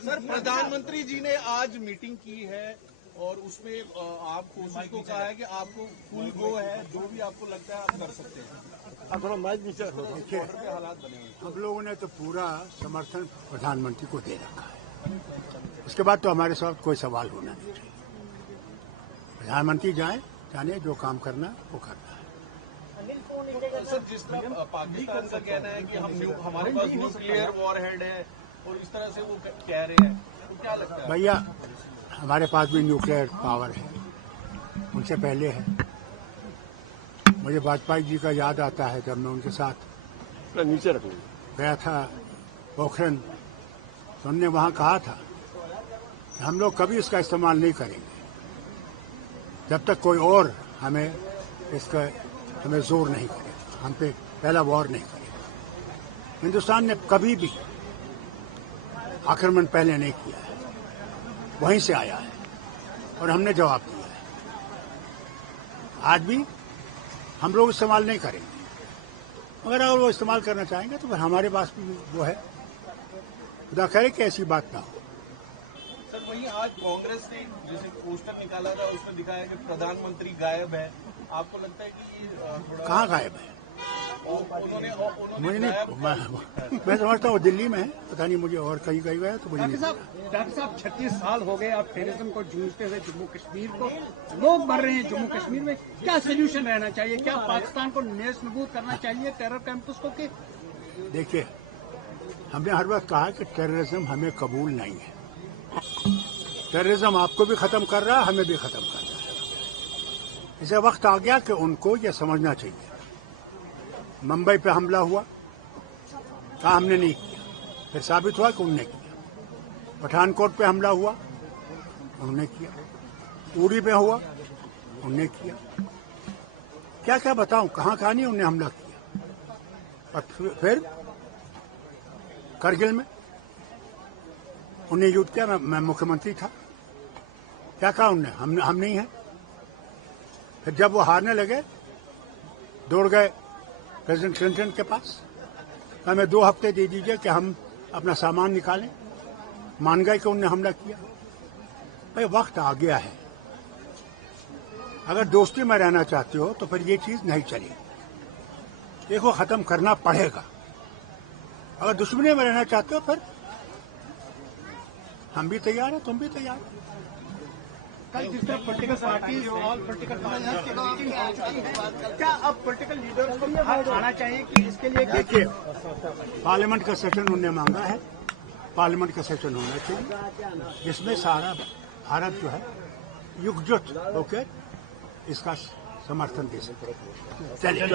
Sir, प्रधानमंत्री जी ने आज मीटिंग की है और उसमें आप कोशिश को कहा है कि आपको फुल गो है, जो भी आपको लगता है आप कर सकते हैं। थोड़ा माइक नीचे रखो। देखिए, हालात बने हुए हम लोगों ने तो पूरा समर्थन प्रधानमंत्री को दे रखा है। उसके बाद तो हमारे साथ कोई सवाल होना नहीं चाहिए। प्रधानमंत्री जाने जो काम करना वो करना है। तो सर, जिस तरह पाकिस्तान का कहना है कि हमारे पास न्यूक्लियर वॉरहेड है और इस तरह से वो कह रहे हैं, तो क्या लगता है भैया, हमारे पास भी न्यूक्लियर पावर है, उनसे पहले है। मुझे वाजपेयी जी का याद आता है जब मैं उनके साथ नीचे रखो गया था पोखरण, तो उन्होंने वहां कहा था कि हम लोग कभी इसका इस्तेमाल नहीं करेंगे जब तक कोई और हमें जोर नहीं करेगा, हम पे पहला वॉर नहीं करेगा। हिंदुस्तान ने कभी भी आक्रमण पहले नहीं किया है, वहीं से आया है और हमने जवाब दिया है। आज भी हम लोग इस्तेमाल नहीं करेंगे, मगर अगर वो इस्तेमाल करना चाहेंगे तो फिर हमारे पास भी वो है। खुदा करे कि ऐसी बात ना हो। सर, वहीं आज कांग्रेस ने जैसे पोस्टर निकाला था, उसमें दिखाया कि प्रधानमंत्री गायब है। आपको लगता है कि थोड़ा कहाँ गायब है? उन्होंने मैं समझता हूँ दिल्ली में है, पता नहीं मुझे और कहीं गया तो मुझे डॉक्टर साहब 36 साल हो गए आप टेररिज्म को जूझते हुए। जम्मू कश्मीर को लोग मर रहे हैं, जम्मू कश्मीर में क्या सोल्यूशन रहना चाहिए? क्या पाकिस्तान को नेस्तनाबूद करना चाहिए टेरर कैंपस को? कि देखिए, हमने हर वक्त कहा कि टेररिज्म हमें कबूल नहीं है। टेररिज्म आपको भी खत्म कर रहा है, हमें भी खत्म कर रहा है। इसे वक्त आ गया कि उनको यह समझना चाहिए। मुंबई पे हमला हुआ, कहा हमने नहीं किया, फिर साबित हुआ कि उन्होंने किया। पठानकोट पे हमला हुआ, उन्होंने किया। उड़ी पे हुआ, उन्होंने किया। क्या क्या बताऊं, कहां नहीं उन्होंने हमला किया। और फिर करगिल में उन्हें युद्ध किया। मैं मुख्यमंत्री था, क्या कहा उन्होंने? हम नहीं है। फिर जब वो हारने लगे, दौड़ गए प्रेसिडेंट क्लिंटन के पास, हमें 2 हफ्ते दे दीजिए कि हम अपना सामान निकालें। मान गए कि उन्होंने हमला किया। भाई, वक्त आ गया है। अगर दोस्ती में रहना चाहते हो तो फिर ये चीज नहीं चलेगी, देखो खत्म करना पड़ेगा। अगर दुश्मनी में रहना चाहते हो फिर हम भी तैयार हैं, तुम भी तैयार हो। कल जिस तरह political parties all political parties, क्या अब पॉलिटिकल लीडर्स को हाथ आना चाहिए कि इसके लिए? देखिए, पार्लियामेंट का सेशन उन्होंने मांगा है, पार्लियामेंट का सेशन होना चाहिए जिसमें सारा भारत जो है एकजुट होकर इसका समर्थन दे सके। चलिए।